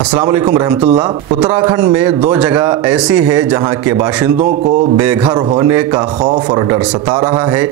अस्सलाम वालेकुम रहमतुल्लाह। उत्तराखंड में दो जगह ऐसी है जहां के बाशिंदों को बेघर होने का खौफ और डर सता रहा है।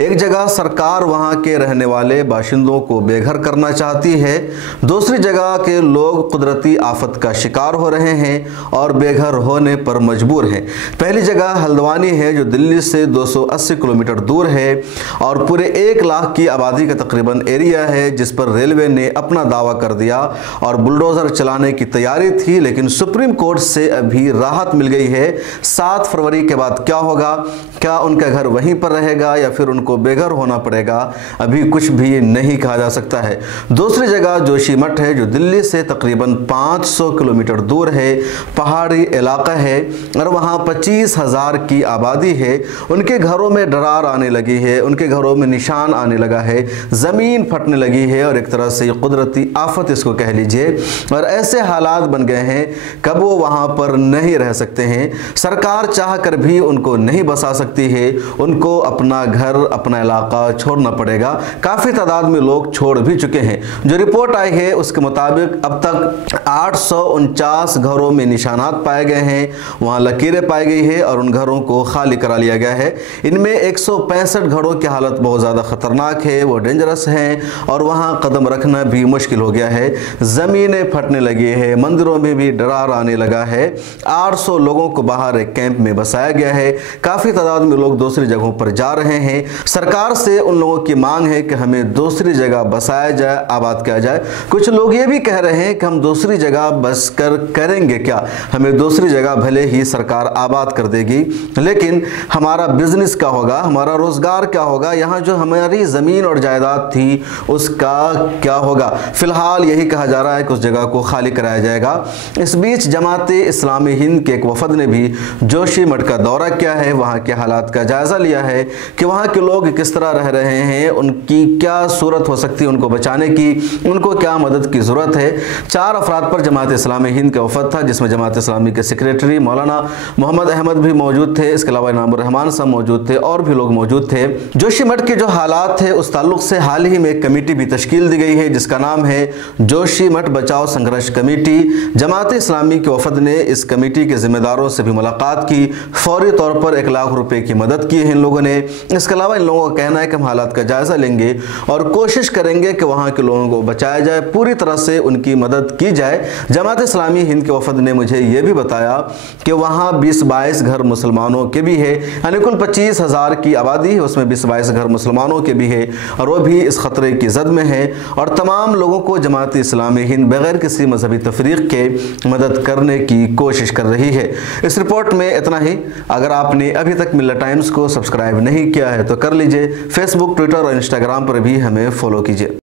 एक जगह सरकार वहां के रहने वाले बाशिंदों को बेघर करना चाहती है, दूसरी जगह के लोग कुदरती आफत का शिकार हो रहे हैं और बेघर होने पर मजबूर हैं। पहली जगह हल्द्वानी है जो दिल्ली से 280 किलोमीटर दूर है और पूरे 1 लाख की आबादी का तकरीबन एरिया है, जिस पर रेलवे ने अपना दावा कर दिया और बुलडोज़र चलाने की तैयारी थी, लेकिन सुप्रीम कोर्ट से अभी राहत मिल गई है। 7 फरवरी के बाद क्या होगा, क्या उनका घर वहीं पर रहेगा या फिर उनको बेघर होना पड़ेगा, अभी कुछ भी नहीं कहा जा सकता है। दूसरी जगह जोशीमठ है जो दिल्ली से तकरीबन 500 किलोमीटर दूर है, पहाड़ी इलाका है और वहाँ 25,000 की आबादी है। उनके घरों में दरार आने लगी है, उनके घरों में निशान आने लगा है, ज़मीन फटने लगी है और एक तरह से कुदरती आफत इसको कह लीजिए। और ऐसे हालात बन गए हैं कब वो वहाँ पर नहीं रह सकते हैं। सरकार चाह कर भी उनको नहीं बसा सकती है, उनको अपना घर अपना इलाका छोड़ना पड़ेगा। काफ़ी तादाद में लोग छोड़ भी चुके हैं। जो रिपोर्ट आई है उसके मुताबिक अब तक 849 घरों में निशानात पाए गए हैं, वहाँ लकीरें पाई गई है और उन घरों को खाली करा लिया गया है। इनमें 165 घरों की हालत बहुत ज़्यादा ख़तरनाक है, वो डेंजरस हैं और वहाँ कदम रखना भी मुश्किल हो गया है। ज़मीनें फटने लगी है, मंदिरों में भी दरार आने लगा है। 800 लोगों को बाहर एक कैंप में बसाया गया है। काफ़ी तादाद में लोग दूसरी जगहों पर जा रहे हैं। सरकार से उन लोगों की मांग है कि हमें दूसरी जगह बसाया जाए, आबाद किया जाए। कुछ लोग ये भी कह रहे हैं कि हम दूसरी जगह बस कर करेंगे क्या, हमें दूसरी जगह भले ही सरकार आबाद कर देगी, लेकिन हमारा बिजनेस क्या होगा, हमारा रोजगार क्या होगा, यहाँ जो हमारी ज़मीन और जायदाद थी उसका क्या होगा। फिलहाल यही कहा जा रहा है कि उस जगह को खाली कराया जाएगा। इस बीच जमाते इस्लामी हिंद के एक वफद ने भी जोशीमठ का दौरा किया है, वहाँ के हालात का जायज़ा लिया है कि वहाँ के लोग किस तरह रह रहे हैं, उनकी क्या सूरत हो सकती है उनको बचाने की, उनको क्या मदद की ज़रूरत है। 4 अफराद पर जमात इस्लामी हिंद का वफद था, जिसमें जमात इस्लामी के सेक्रेटरी मौलाना मोहम्मद अहमद भी मौजूद थे, इसके अलावा इनामुर रहमान साहब मौजूद थे और भी लोग मौजूद थे। जोशीमठ के जो हालात है उस ताल्लुक से हाल ही में एक कमेटी भी तश्कील दी गई है जिसका नाम है जोशीमठ बचाओ संघर्ष कमेटी। जमात इस्लामी के वफद ने इस कमेटी के जिम्मेदारों से भी मुलाकात की, फौरी तौर पर 1 लाख रुपए की मदद की है इन लोगों ने। इसके अलावा इन लोगों का कहना है कि हम हालात का जायज़ा लेंगे और कोशिश करेंगे कि वहाँ के लोगों को बचाया जाए, पूरी तरह से उनकी मदद की जाए। जमात इस्लामी हिंद के वफद ने मुझे ये भी बताया कि वहाँ 20-22 घर मुसलमानों के भी है, यानी कुल 25,000 की आबादी है, उसमें 20-22 घर मुसलमानों के भी है और वो भी इस ख़तरे की जद में है। और तमाम लोगों को जमात इस्लामी हिंद बगैर किसी मजहबी तफरीक के मदद करने की कोशिश कर रही है। इस रिपोर्ट में इतना ही। अगर आपने अभी तक मिल्लत टाइम्स को सब्सक्राइब नहीं किया है तो कर लीजिए। फेसबुक, ट्विटर और इंस्टाग्राम पर भी हमें फॉलो कीजिए।